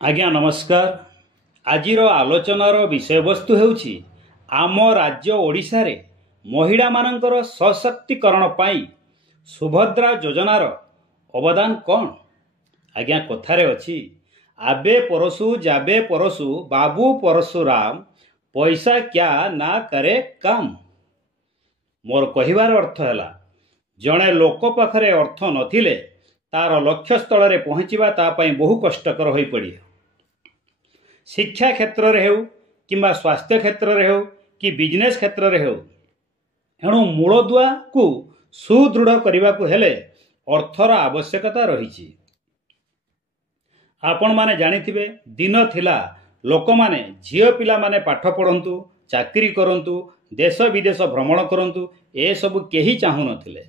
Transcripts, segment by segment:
आज्ञा नमस्कार। आजिर आलोचनार विषय वस्तु हेउछि आम राज्य ओडिशा रे महिला मानकर सशक्तिकरण पाई सुभद्रा योजनार अवदान कौन। आज्ञा कथारे अछि आबे परसु जाबे परसु बाबू परशुराम पैसा क्या ना करे काम। मोर कहिबार अर्थ हैला जड़े लोक पाखरे अर्थ नथिले तार लक्ष्य स्थल रे पहुँचवा ता पई बहु कष्टकर होई पड़ी। शिक्षा क्षेत्र रे हेउ किंबा स्वास्थ्य क्षेत्र रे हेउ कि बिजनेस क्षेत्र रे हेउ एणु मूलदुआ को सुदृढ़ करने को हेले अर्थर आवश्यकता रही। आपण माने जानिथिबे दिन थिला लोक माने झियो पिला माने पाठ पढ़ंतु चाकरी करंतु देश विदेश भ्रमण करंतु ए सब केही चाहू नथिले।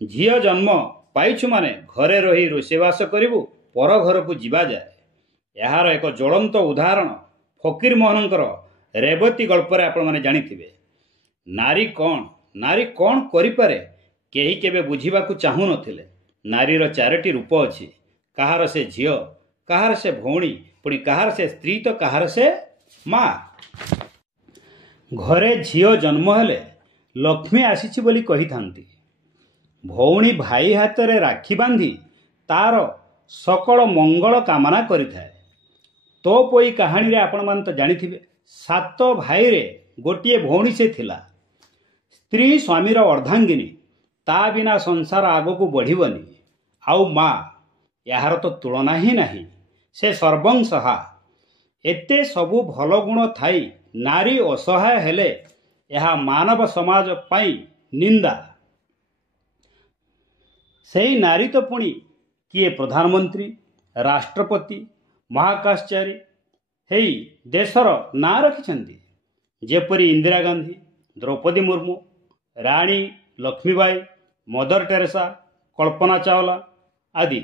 झियो जन्म पाइछु माने घरे रही रोषेवास करिवु पर घर को जीवा जाए। यार एक ज्वलंत उदाहरण फकीर मोहनकर रेवती गल्पर आपण माने जानिथिबे। नारी कौन करिपारे केही केबे बुझीबा को चाहू नथिले। नारीर चारोटी रूप अछि, कहार से झियो, कहार से भौणी, पुणी कहार से स्त्री तो कहार से माँ। घरे झियो जन्म हेले लक्ष्मी आसीछि बोली कही थांती। भौणी भाई हाथ रे राखी बांधी तार सकल मंगल कामना करिथाए। तो पोई कहानी रे आपण मान तो जानिथिबे 7 भाई रे गोटिए भौणी से थिला। स्त्री स्वामीर अर्धांगिनी, ता बिना संसार आगो को बढ़िबनी। आउ माँ यार तो तुलना ही नहीं, से सर्वं सहा। एते सबु भल गुण थाई नारी असहाय हेले यह मानव समाज पाई निंदा। सेही नारी तो पुणी किए प्रधानमंत्री, राष्ट्रपति, महाकाशचारी हेई देशर ना रखिछंती। जेपरी इंदिरा गांधी, द्रौपदी मुर्मू, रानी लक्ष्मीबाई, मदर टेरेसा, कल्पना चावला आदि।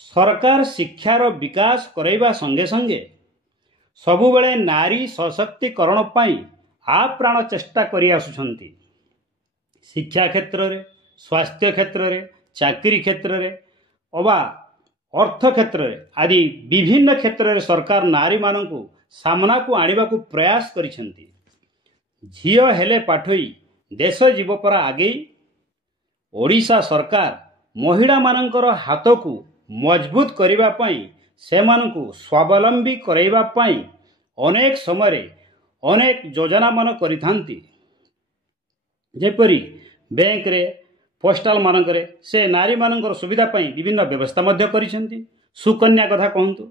सरकार शिक्षार विकास करैबा संगे संगे सबुबेले नारी सशक्तिकरण पाई आप्राण चेष्टा करि आसुछंती। शिक्षा क्षेत्र रे, स्वास्थ्य क्षेत्र रे, चाकरी क्षेत्र रे अबा अर्थ क्षेत्र रे आदि विभिन्न क्षेत्र रे सरकार नारी मानकु सामना को आनिबा को प्रयास करिसेंती। झियो हेले पाठोई देश जीव पर आगे। ओडिशा सरकार महिला मानकर हाथ को मजबूत करिबा पई सेमानकु स्वावलंबी करैबा पई अनेक समय अनेक योजना मान करिथांती। जेपरी बैंक रे, पोस्टाल मानकरे से नारी मानकर सुविधा पई विभिन्न व्यवस्था मध्य करिसेंती। सुकन्या कथा कहंतु।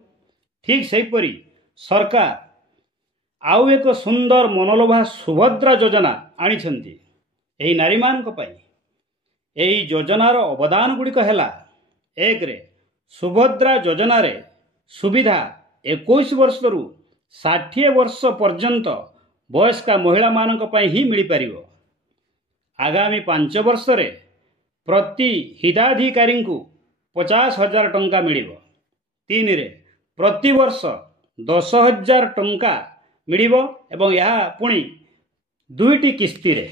ठीक सेहीपरि सरकार आउ एक सुंदर मनोलोभा सुभद्रा योजना आनिछंती एही नारी मानक पई। एही योजनार अवदान गुड़िक हेला, एक रे सुभद्रा योजना रे सुविधा 21 वर्ष रु 60 वर्ष पर्यंत वयस्का महिला मानक पई ही मिली परिवो। आगामी 5 वर्ष रे प्रति हिताधिकारी को 50,000 टंका मिलिबो। 3 रे प्रति वर्ष 10,000 टंका मिलिबो एवं यह पुणी 2टी किस्ती रे।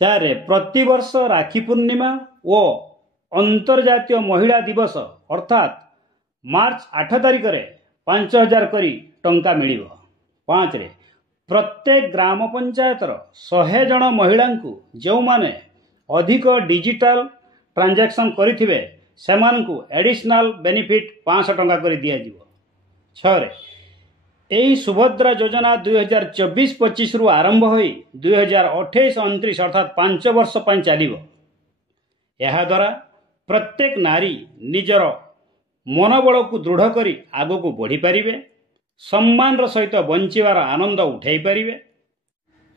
4 रे प्रति वर्ष राखी पूर्णिमा ओ अंतर्जातीय महिला दिवस अर्थात मार्च 8 तारिख रे 5,000 करी टंका मिलिबो। 5 रे प्रत्येक ग्राम पंचायतर 100 जन महिला को जो माने अधिक डिजिटल ट्रांजैक्शन करिथिबे सेमानकु एडिशनल बेनिफिट 500 टंका करी दिया जिवो। 6 रे एही सुभद्रा योजना 2024-25 रु आरंभ होई 2028-29 अर्थात 5 वर्ष पई चलिबो। एहा द्वारा प्रत्येक नारी निजर मनोबल को दृढ़ करी आगो को बढ़ी पारिबे, सम्मान सहित बंचिवार आनंद उठाई पारिबे।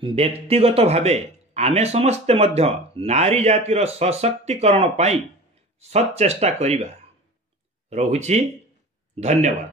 व्यक्तिगत भावे आमे समस्ते मध्य नारी जातिर सशक्तिकरण पाई सच्चेष्टा करिबा। रहुछि। धन्यवाद।